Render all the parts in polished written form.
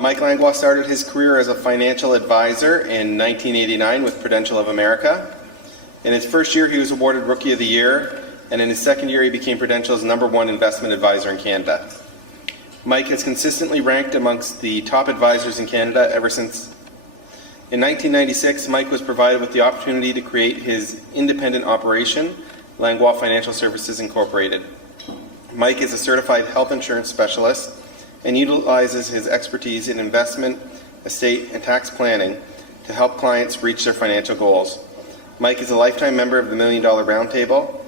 Mike Langlois started his career as a financial advisor in 1989 with Prudential of America. In his first year, he was awarded Rookie of the Year, and in his second year, he became Prudential's #1 investment advisor in Canada. Mike has consistently ranked amongst the top advisors in Canada ever since. In 1996, Mike was provided with the opportunity to create his independent operation, Langlois Financial Services Incorporated. Mike is a certified health insurance specialist and utilizes his expertise in investment, estate, and tax planning to help clients reach their financial goals. Mike is a lifetime member of the $1 Million Roundtable,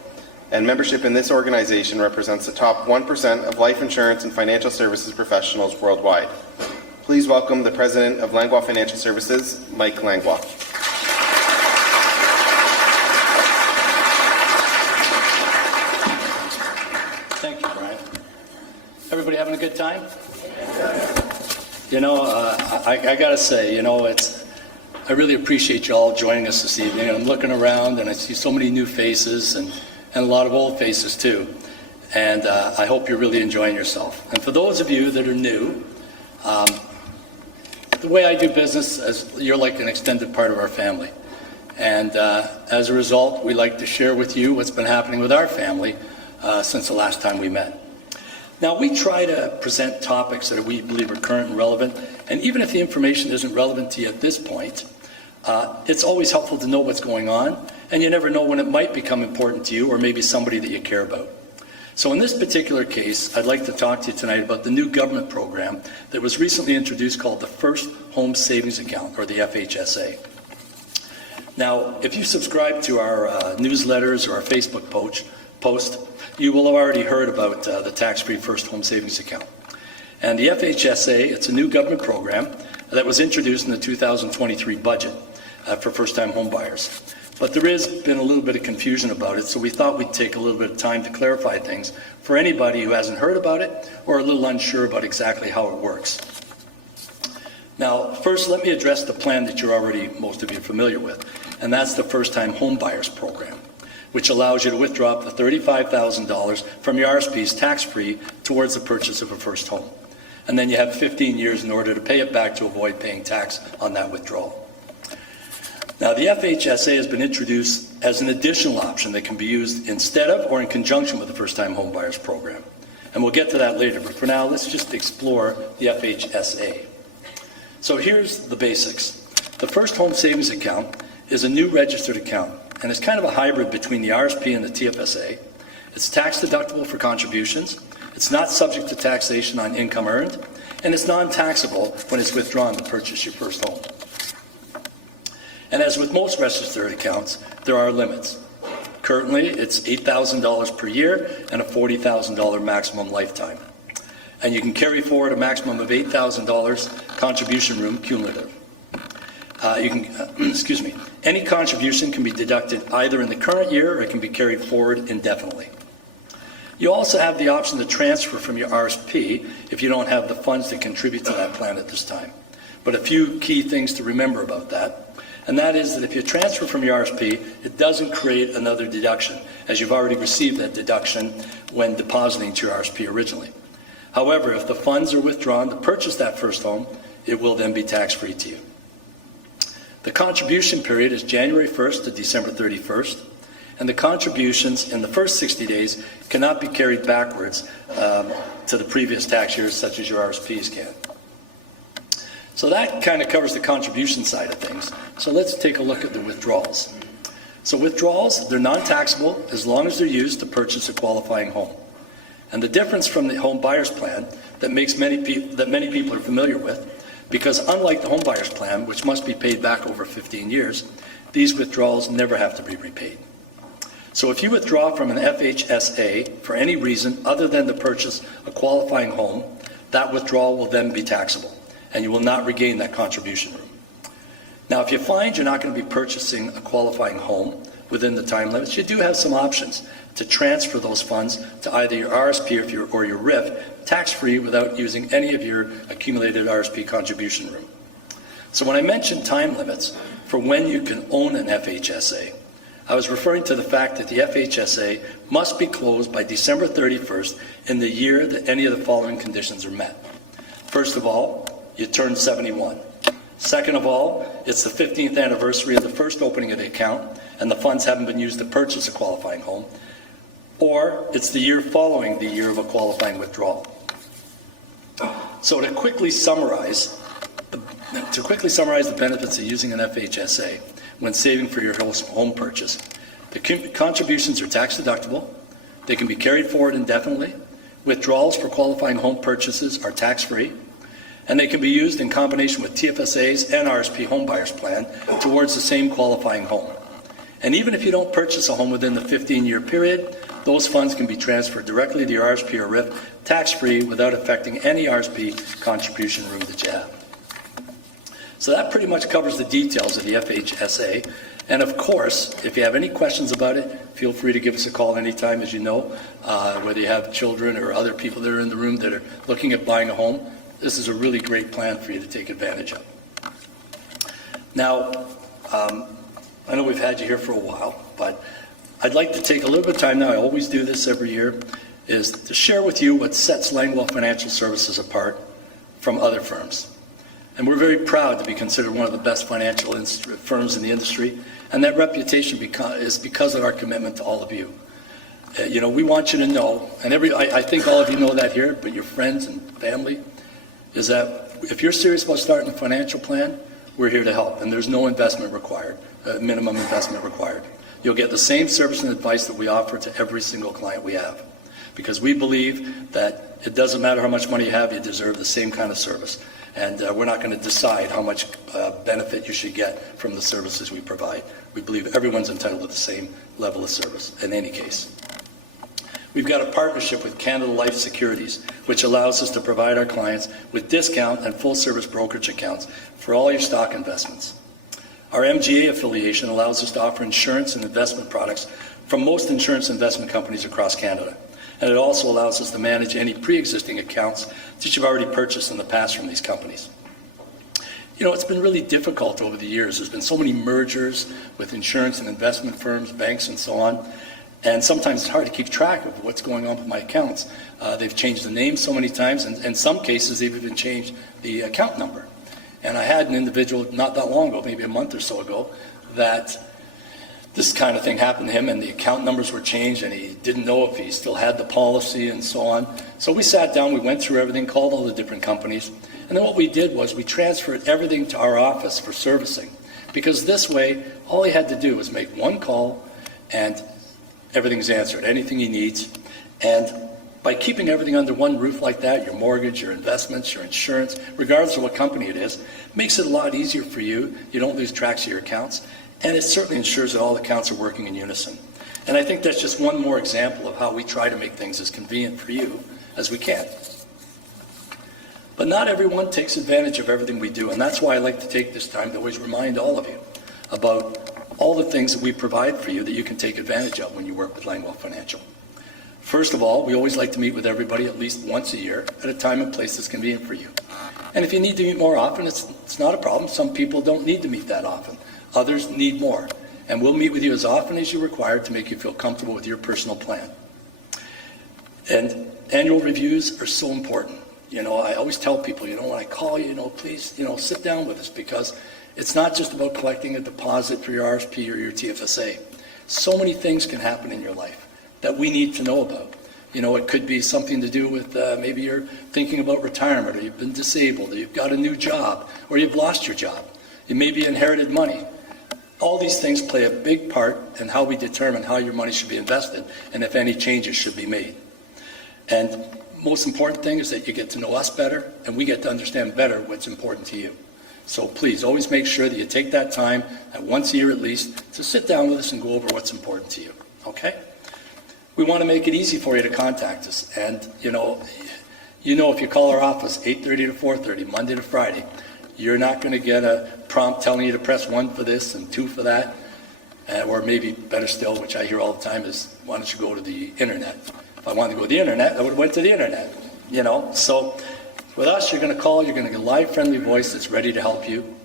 and membership in this organization represents the top 1% of life insurance and financial services professionals worldwide. Please welcome the President of Langlois Financial Services, Mike Langlois. Thank you, Brian. Everybody having a good time? You know, I got to say, you know, I really appreciate you all joining us this evening. I'm looking around and I see so many new faces and a lot of old faces too. And I hope you're really enjoying yourself. And for those of you that are new, the way I do business is you're like an extended part of our family. And as a result, we like to share with you what's been happening with our family since the last time we met. Now, we try to present topics that we believe are current and relevant, and even if the information isn't relevant to you at this point, it's always helpful to know what's going on, and you never know when it might become important to you or maybe somebody that you care about. So in this particular case, I'd like to talk to you tonight about the new government program that was recently introduced called the First Home Savings Account, or the FHSA. Now, if you subscribe to our newsletters or our Facebook post, you will have already heard about the tax-free First Home Savings Account. And the FHSA, it's a new government program that was introduced in the 2023 budget for first-time home buyers. But there has been a little bit of confusion about it, so we thought we'd take a little bit of time to clarify things for anybody who hasn't heard about it or a little unsure about exactly how it works. Now, first, let me address the plan that most of you are familiar with, and that's the First-Time Home Buyers Program, which allows you to withdraw up to $35,000 from your RSPs tax-free towards the purchase of a first home. And then you have 15 years in order to pay it back to avoid paying tax on that withdrawal. Now, the FHSA has been introduced as an additional option that can be used instead of or in conjunction with the First-Time Home Buyers Program. And we'll get to that later, but for now, let's just explore the FHSA. So here's the basics. The First Home Savings Account is a new registered account, and it's kind of a hybrid between the RSP and the TFSA. It's tax deductible for contributions, it's not subject to taxation on income earned, and it's non-taxable when it's withdrawn to purchase your first home. And as with most registered accounts, there are limits. Currently, it's $8,000 per year and a $40,000 maximum lifetime. And you can carry forward a maximum of $8,000 contribution room cumulative. Any contribution can be deducted either in the current year or it can be carried forward indefinitely. You also have the option to transfer from your RSP if you don't have the funds to contribute to that plan at this time. But a few key things to remember about that, and that is that if you transfer from your RSP, it doesn't create another deduction, as you've already received that deduction when depositing to your RSP originally. However, if the funds are withdrawn to purchase that first home, it will then be tax-free to you. The contribution period is January 1st to December 31st, and the contributions in the first 60 days cannot be carried backwards to the previous tax years, such as your RSPs can. So that kind of covers the contribution side of things. So let's take a look at the withdrawals. So withdrawals, they're non-taxable as long as they're used to purchase a qualifying home. And the difference from the home buyer's plan that many people are familiar with, because unlike the home buyer's plan, which must be paid back over 15 years, these withdrawals never have to be repaid. So if you withdraw from an FHSA for any reason other than to purchase a qualifying home, that withdrawal will then be taxable, and you will not regain that contribution room. Now, if you find you're not going to be purchasing a qualifying home within the time limits, you do have some options to transfer those funds to either your RSP or your RIF tax-free without using any of your accumulated RSP contribution room. So when I mentioned time limits for when you can own an FHSA, I was referring to the fact that the FHSA must be closed by December 31st in the year that any of the following conditions are met. First of all, you turn 71. Second of all, it's the 15th anniversary of the first opening of the account, and the funds haven't been used to purchase a qualifying home. Or it's the year following the year of a qualifying withdrawal. So to quickly summarize the benefits of using an FHSA when saving for your home purchase, the contributions are tax deductible, they can be carried forward indefinitely, withdrawals for qualifying home purchases are tax-free, and they can be used in combination with TFSA's and RSP home buyers plan towards the same qualifying home. And even if you don't purchase a home within the 15-year period, those funds can be transferred directly to your RSP or RIF tax-free without affecting any RSP contribution room that you have. So that pretty much covers the details of the FHSA. And of course, if you have any questions about it, feel free to give us a call anytime, as you know, whether you have children or other people that are in the room that are looking at buying a home. This is a really great plan for you to take advantage of. Now, I know we've had you here for a while, but I'd like to take a little bit of time now, I always do this every year, is to share with you what sets Langlois Financial Services apart from other firms. And we're very proud to be considered one of the best financial firms in the industry, and that reputation is because of our commitment to all of you. We want you to know, and I think all of you know that here, but your friends and family, is that if you're serious about starting a financial plan, we're here to help, and there's no investment required, minimum investment required. You'll get the same service and advice that we offer to every single client we have, because we believe that it doesn't matter how much money you have, you deserve the same kind of service. And we're not going to decide how much benefit you should get from the services we provide. We believe everyone's entitled to the same level of service in any case. We've got a partnership with Canada Life Securities, which allows us to provide our clients with discount and full-service brokerage accounts for all your stock investments. Our MGA affiliation allows us to offer insurance and investment products from most insurance investment companies across Canada. And it also allows us to manage any pre-existing accounts that you've already purchased in the past from these companies. It's been really difficult over the years. There's been so many mergers with insurance and investment firms, banks, and so on. And sometimes it's hard to keep track of what's going on with my accounts. They've changed the name so many times, and in some cases they've even changed the account number. And I had an individual not that long ago, maybe a month or so ago, that this kind of thing happened to him, and the account numbers were changed, and he didn't know if he still had the policy and so on. So we sat down, we went through everything, called all the different companies, and then what we did was we transferred everything to our office for servicing, because this way, all he had to do was make one call, and everything's answered, anything he needs. And by keeping everything under one roof like that, your mortgage, your investments, your insurance, regardless of what company it is, makes it a lot easier for you. You don't lose track of your accounts. And it certainly ensures that all accounts are working in unison. And I think that's just one more example of how we try to make things as convenient for you as we can. But not everyone takes advantage of everything we do, and that's why I like to take this time to always remind all of you about all the things that we provide for you that you can take advantage of when you work with Langlois Financial. First of all, we always like to meet with everybody at least once a year at a time and place that's convenient for you. And if you need to meet more often, it's not a problem. Some people don't need to meet that often. Others need more. And we'll meet with you as often as you're required to make you feel comfortable with your personal plan. And annual reviews are so important. I always tell people, when I call you, please, sit down with us, because it's not just about collecting a deposit for your RSP or your TFSA. So many things can happen in your life that we need to know about. It could be something to do with maybe you're thinking about retirement, or you've been disabled, or you've got a new job, or you've lost your job. You maybe inherited money. All these things play a big part in how we determine how your money should be invested and if any changes should be made. And most important thing is that you get to know us better, and we get to understand better what's important to you. So please always make sure that you take that time, once a year at least, to sit down with us and go over what's important to you. Okay? We want to make it easy for you to contact us. And if you call our office 8:30 to 4:30, Monday to Friday, you're not going to get a prompt telling you to press 1 for this and 2 for that. Or maybe better still, which I hear all the time, is why don't you go to the internet? If I wanted to go to the internet, I would have went to the internet. So with us, you're going to call, you're going to get a live, friendly voice that's ready to help you.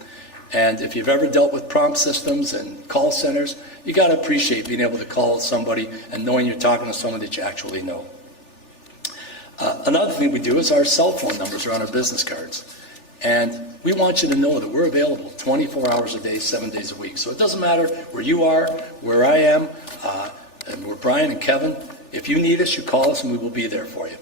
And if you've ever dealt with prompt systems and call centers, you got to appreciate being able to call somebody and knowing you're talking to someone that you actually know. Another thing we do is our cell phone numbers are on our business cards. And we want you to know that we're available 24 hours a day, 7 days a week. So it doesn't matter where you are, where I am, and where Brian and Kevin. If you need us, you call us and we will be there for you.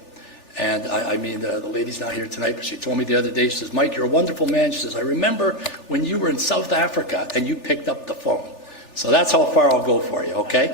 And the lady's not here tonight, but she told me the other day, she says, Mike, you're a wonderful man. She says, I remember when you were in South Africa and you picked up the phone. So that's how far I'll go for you, okay?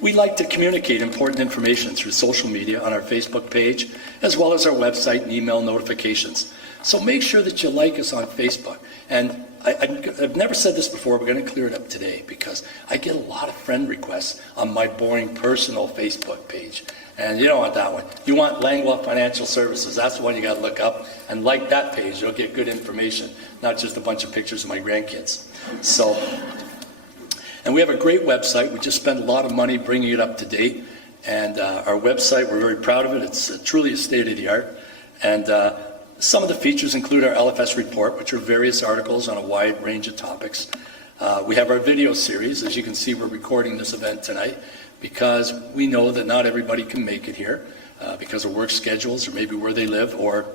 We like to communicate important information through social media on our Facebook page, as well as our website and email notifications. So make sure that you like us on Facebook. And I've never said this before, we're going to clear it up today, because I get a lot of friend requests on my boring personal Facebook page. And you don't want that one. You want Langlois Financial Services. That's the one you got to look up. And like that page, you'll get good information, not just a bunch of pictures of my grandkids. And we have a great website. We just spent a lot of money bringing it up to date. And our website, we're very proud of it. It's truly a state-of-the-art. And some of the features include our LFS report, which are various articles on a wide range of topics. We have our video series. As you can see, we're recording this event tonight because we know that not everybody can make it here because of work schedules or maybe where they live or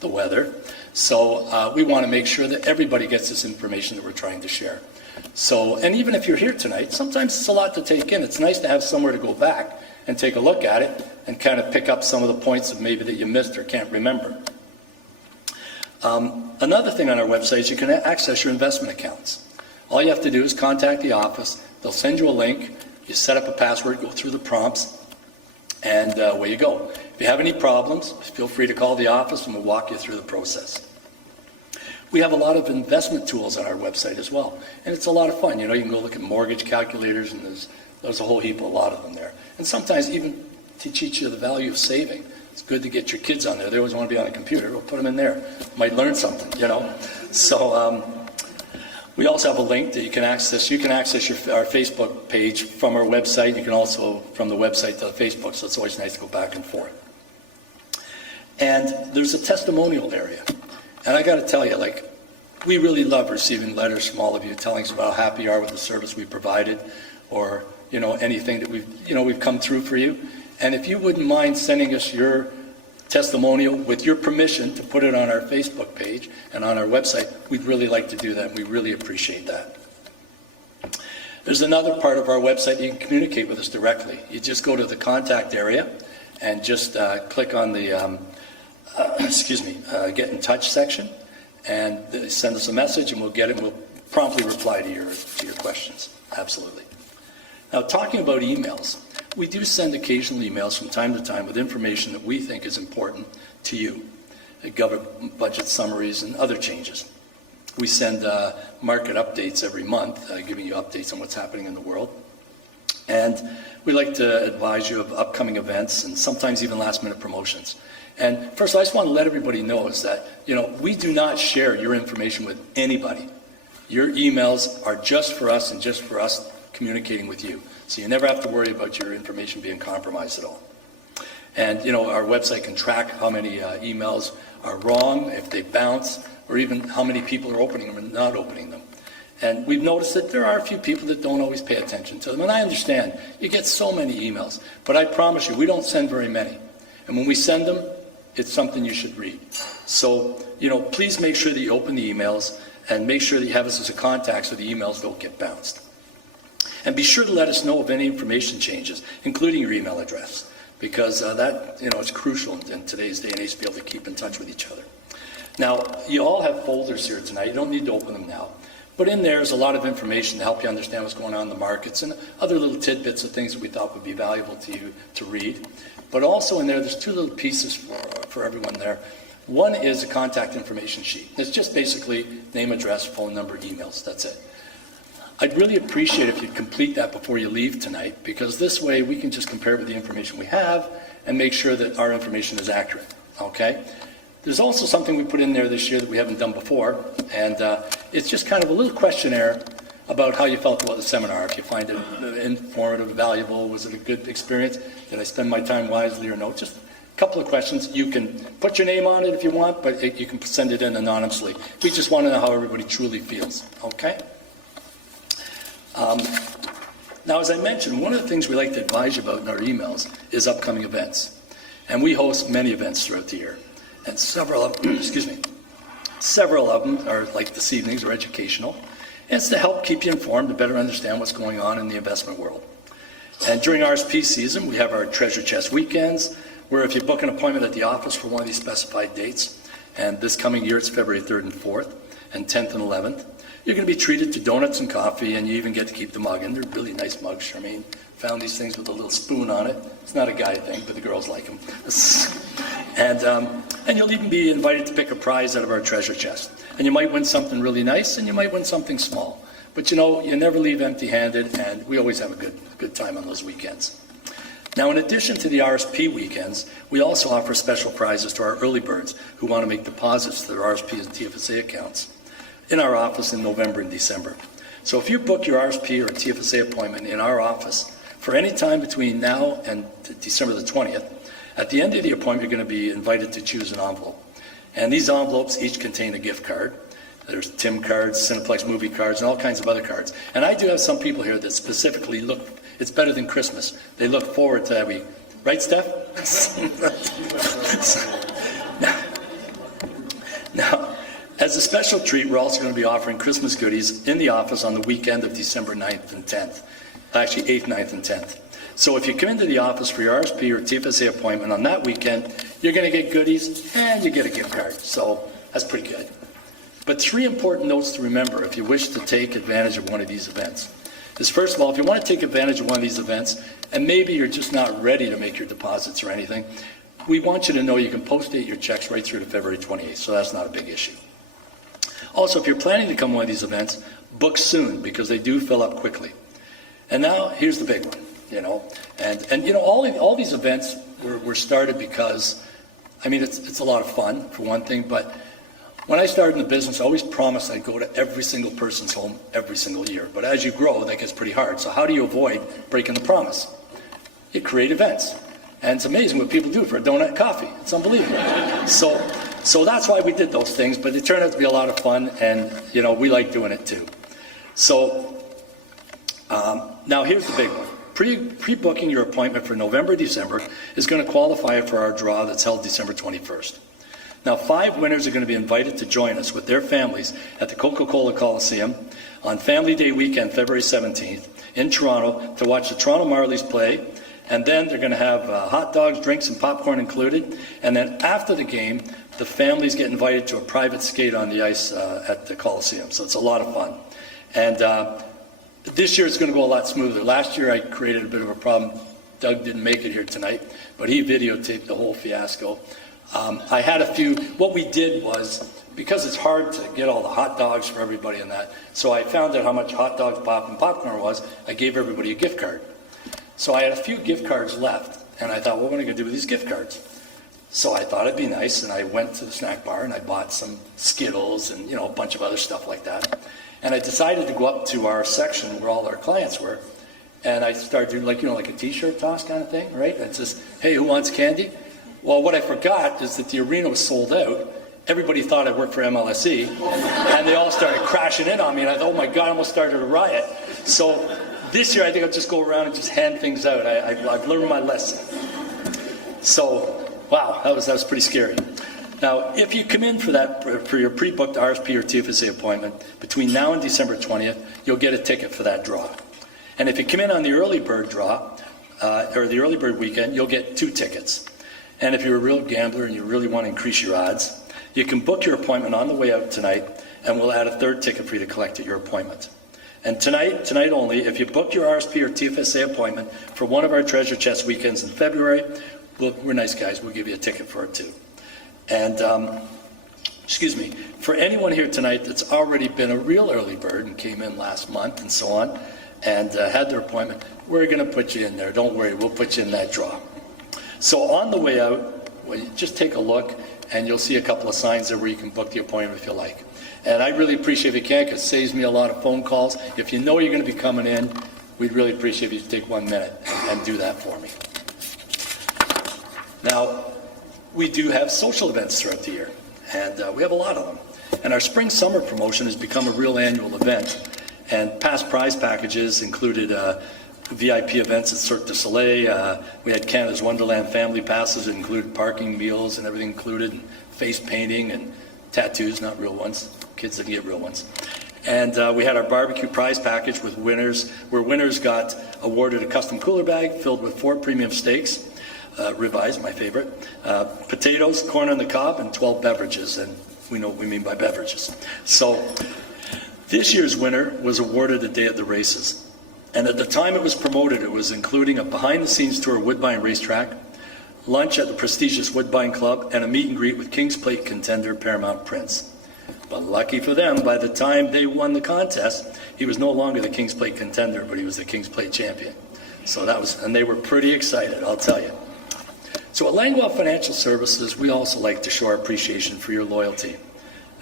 the weather. So we want to make sure that everybody gets this information that we're trying to share. So, and even if you're here tonight, sometimes it's a lot to take in. It's nice to have somewhere to go back and take a look at it and kind of pick up some of the points that maybe that you missed or can't remember. Another thing on our website is you can access your investment accounts. All you have to do is contact the office. They'll send you a link. You set up a password, go through the prompts, and away you go. If you have any problems, feel free to call the office and we'll walk you through the process. We have a lot of investment tools on our website as well, and it's a lot of fun. You know, you can go look at mortgage calculators, and there's a whole heap, a lot of them there. And sometimes even to teach you the value of saving. It's good to get your kids on there. They always want to be on a computer. We'll put them in there. Might learn something, you know. So we also have a link that you can access. You can access our Facebook page from our website. You can also from the website to the Facebook, so it's always nice to go back and forth. And there's a testimonial area. And I got to tell you, like, we really love receiving letters from all of you telling us about how happy you are with the service we provided, or, you know, anything that we've come through for you. And if you wouldn't mind sending us your testimonial with your permission to put it on our Facebook page and on our website, we'd really like to do that, and we really appreciate that. There's another part of our website you can communicate with us directly. You just go to the contact area and just click on the get in touch section, and send us a message, and we'll get it, and we'll promptly reply to your questions. Absolutely. Now, talking about emails, we do send occasional emails from time to time with information that we think is important to you, government budget summaries and other changes. We send market updates every month, giving you updates on what's happening in the world. And we like to advise you of upcoming events and sometimes even last-minute promotions. And first, I just want to let everybody know is that, you know, we do not share your information with anybody. Your emails are just for us and just for us communicating with you. So you never have to worry about your information being compromised at all. And, you know, our website can track how many emails are wrong, if they bounce, or even how many people are opening them and not opening them. And we've noticed that there are a few people that don't always pay attention to them. And I understand, you get so many emails. But I promise you, we don't send very many. And when we send them, it's something you should read. So, you know, please make sure that you open the emails and make sure that you have us as a contact so the emails don't get bounced. And be sure to let us know if any information changes, including your email address, because that, you know, it's crucial in today's day and age to be able to keep in touch with each other. Now, you all have folders here tonight. You don't need to open them now. But in there is a lot of information to help you understand what's going on in the markets and other little tidbits of things that we thought would be valuable to you to read. But also in there's two little pieces for everyone there. One is a contact information sheet. It's just basically name, address, phone number, emails. That's it. I'd really appreciate if you'd complete that before you leave tonight, because this way we can just compare it with the information we have and make sure that our information is accurate. Okay? There's also something we put in there this year that we haven't done before, and it's just kind of a little questionnaire about how you felt about the seminar. If you find it informative, valuable, was it a good experience? Did I spend my time wisely or no? Just a couple of questions. You can put your name on it if you want, but you can send it in anonymously. We just want to know how everybody truly feels, okay? Now, as I mentioned, one of the things we like to advise you about in our emails is upcoming events. And we host many events throughout the year. and several of them, excuse me, several of them are, like this evening's, are educational. And it's to help keep you informed to better understand what's going on in the investment world. And during RSP season, we have our treasure chest weekends, where if you book an appointment at the office for one of these specified dates, and this coming year it's February 3rd and 4th, and 10th and 11th, you're going to be treated to donuts and coffee, and you even get to keep the mug. And they're really nice mugs, Charmaine. Found these things with a little spoon on it. It's not a guy thing, but the girls like them. And you'll even be invited to pick a prize out of our treasure chest. And you might win something really nice, and you might win something small. But you know, you never leave empty-handed, and we always have a good time on those weekends. Now, in addition to the RSP weekends, we also offer special prizes to our early birds who want to make deposits to their RSP and TFSA accounts in our office in November and December. So if you book your RSP or TFSA appointment in our office for any time between now and December the 20th, at the end of the appointment, you're going to be invited to choose an envelope. And these envelopes each contain a gift card. There's Tim cards, Cineplex movie cards, and all kinds of other cards. And I do have some people here that specifically look, it's better than Christmas. They look forward to that week. Right, Steph? Now, as a special treat, we're also going to be offering Christmas goodies in the office on the weekend of December 9th and 10th. Actually, 8th, 9th, and 10th. So if you come into the office for your RSP or TFSA appointment on that weekend, you're going to get goodies and you get a gift card. So that's pretty good. But 3 important notes to remember if you wish to take advantage of one of these events is, first of all, if you want to take advantage of one of these events, and maybe you're just not ready to make your deposits or anything, we want you to know you can post-date your checks right through to February 28th, so that's not a big issue. Also, if you're planning to come to one of these events, book soon, because they do fill up quickly. And now, here's the big one, and all these events were started because, I mean, it's a lot of fun, for one thing, but when I started in the business, I always promised I'd go to every single person's home every single year. But as you grow, that gets pretty hard. So how do you avoid breaking the promise? You create events. And it's amazing what people do for a donut and coffee. It's unbelievable. So that's why we did those things, but it turned out to be a lot of fun, and we like doing it too. So now here's the big one. Pre-booking your appointment for November, December is going to qualify for our draw that's held December 21st. Now, 5 winners are going to be invited to join us with their families at the Coca-Cola Coliseum on Family Day weekend, February 17th, in Toronto to watch the Toronto Marlies play. And then they're going to have hot dogs, drinks, and popcorn included. And then after the game, the families get invited to a private skate on the ice at the Coliseum. So it's a lot of fun. And this year it's going to go a lot smoother. Last year I created a bit of a problem. Doug didn't make it here tonight, but he videotaped the whole fiasco. I had a few, what we did was, because it's hard to get all the hot dogs for everybody and that, so I found out how much hot dogs, pop, and popcorn was. I gave everybody a gift card. So I had a few gift cards left, and I thought, what am I going to do with these gift cards? So I thought it'd be nice, and I went to the snack bar, and I bought some Skittles and, a bunch of other stuff like that. And I decided to go up to our section where all our clients were, and I started doing like a T-shirt toss kind of thing, right? And it says, hey, who wants candy? Well, what I forgot is that the arena was sold out. Everybody thought I worked for MLSE, and they all started crashing in on me, and I thought, oh my God, I almost started a riot. So this year, I think I'll just go around and just hand things out. I've learned my lesson. So, wow, that was pretty scary. Now, if you come in for your pre-booked RSP or TFSA appointment between now and December 20th, you'll get a ticket for that draw. And if you come in on the early bird draw, or the early bird weekend, you'll get 2 tickets. And if you're a real gambler and you really want to increase your odds, you can book your appointment on the way out tonight, and we'll add a 3rd ticket for you to collect at your appointment. And tonight only, if you book your RSP or TFSA appointment for one of our treasure chest weekends in February, we're nice guys, we'll give you a ticket for it too. And, for anyone here tonight that's already been a real early bird and came in last month and so on, and had their appointment, we're going to put you in there. Don't worry, we'll put you in that draw. So on the way out, just take a look, and you'll see a couple of signs there where you can book the appointment if you like. And I really appreciate if you can, because it saves me a lot of phone calls. If you know you're going to be coming in, we'd really appreciate if you take 1 minute and do that for me. Now, we do have social events throughout the year, and we have a lot of them. And our spring-summer promotion has become a real annual event. And past prize packages included VIP events at Cirque du Soleil. We had Canada's Wonderland family passes that included parking, meals, and everything included, and face painting and tattoos, not real ones. Kids didn't get real ones. And we had our barbecue prize package with winners, where winners got awarded a custom cooler bag filled with 4 premium steaks, ribeyes, my favorite, potatoes, corn on the cob, and 12 beverages. And we know what we mean by beverages. So this year's winner was awarded a day at the races. And at the time it was promoted, it was including a behind-the-scenes tour of Woodbine Racetrack, lunch at the prestigious Woodbine Club, and a meet and greet with King's Plate contender Paramount Prince. But lucky for them, by the time they won the contest, he was no longer the King's Plate contender, but he was the King's Plate champion. So that was, and they were pretty excited, I'll tell you. So at Langlois Financial Services, we also like to show our appreciation for your loyalty.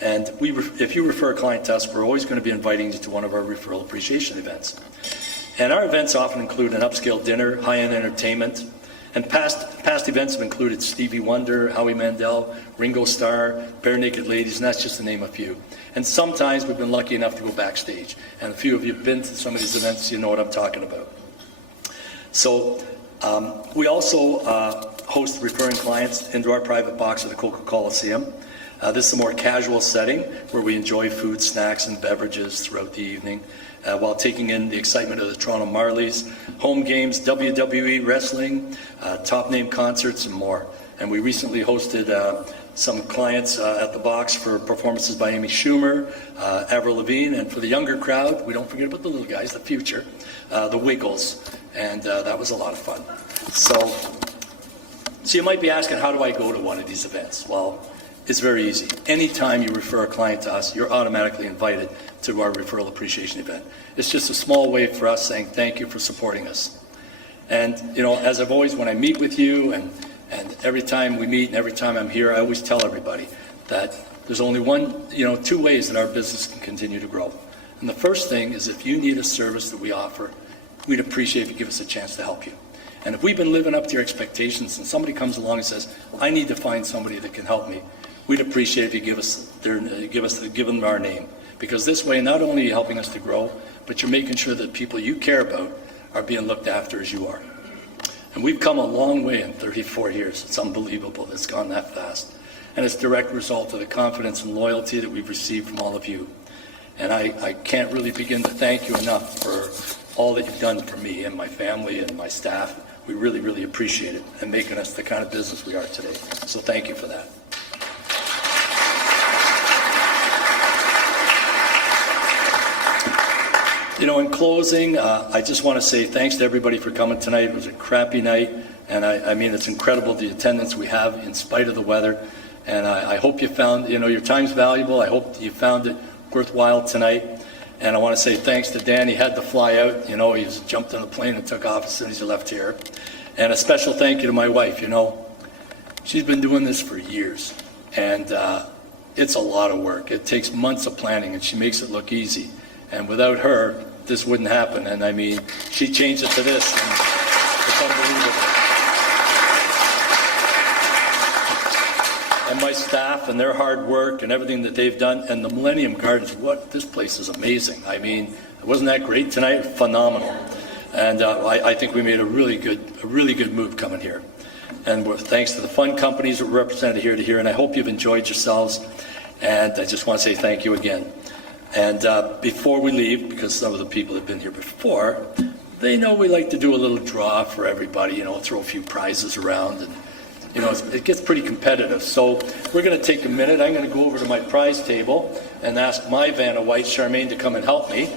And if you refer a client to us, we're always going to be inviting you to one of our referral appreciation events. And our events often include an upscale dinner, high-end entertainment, and past events have included Stevie Wonder, Howie Mandel, Ringo Starr, Bare Naked Ladies, and that's just to name a few. And sometimes we've been lucky enough to go backstage. And a few of you have been to some of these events, you know what I'm talking about. So we also host referring clients into our private box at the Coca Coliseum. This is a more casual setting where we enjoy food, snacks, and beverages throughout the evening while taking in the excitement of the Toronto Marlies, home games, WWE wrestling, top-name concerts, and more. And we recently hosted some clients at the box for performances by Amy Schumer, Avril Lavigne, and for the younger crowd, we don't forget about the little guys, the future, the Wiggles. And that was a lot of fun. So you might be asking, how do I go to one of these events? Well, it's very easy. Anytime you refer a client to us, you're automatically invited to our referral appreciation event. It's just a small way for us saying thank you for supporting us. And, you know, as I've always, when I meet with you and every time we meet and every time I'm here, I always tell everybody that there's only two ways that our business can continue to grow. And the first thing is if you need a service that we offer, we'd appreciate if you give us a chance to help you. And if we've been living up to your expectations and somebody comes along and says, I need to find somebody that can help me, we'd appreciate if you give them our name. Because this way, not only are you helping us to grow, but you're making sure that people you care about are being looked after as you are. And we've come a long way in 34 years. It's unbelievable that it's gone that fast. And it's a direct result of the confidence and loyalty that we've received from all of you. And I can't really begin to thank you enough for all that you've done for me and my family and my staff. We really, really appreciate it and making us the kind of business we are today. So thank you for that. You know, in closing, I just want to say thanks to everybody for coming tonight. It was a crappy night, and I mean, it's incredible the attendance we have in spite of the weather. And I hope you found, you know, your time's valuable. I hope you found it worthwhile tonight. And I want to say thanks to Dan. He had to fly out. You know, he just jumped on a plane and took off as soon as he left here. And a special thank you to my wife. You know, she's been doing this for years, and it's a lot of work. It takes months of planning, and she makes it look easy. And without her, this wouldn't happen. And I mean, she changed it to this, and it's unbelievable. And my staff and their hard work and everything that they've done, and the Millennium Gardens, this place is amazing. I mean, wasn't that great tonight? Phenomenal. And I think we made a really good move coming here. And thanks to the fund companies that were represented here, and I hope you've enjoyed yourselves. And I just want to say thank you again. And before we leave, because some of the people have been here before, they know we like to do a little draw for everybody, you know, throw a few prizes around, and, you know, it gets pretty competitive. So we're going to take a minute. I'm going to go over to my prize table and ask my Vanna White, Charmaine, to come and help me.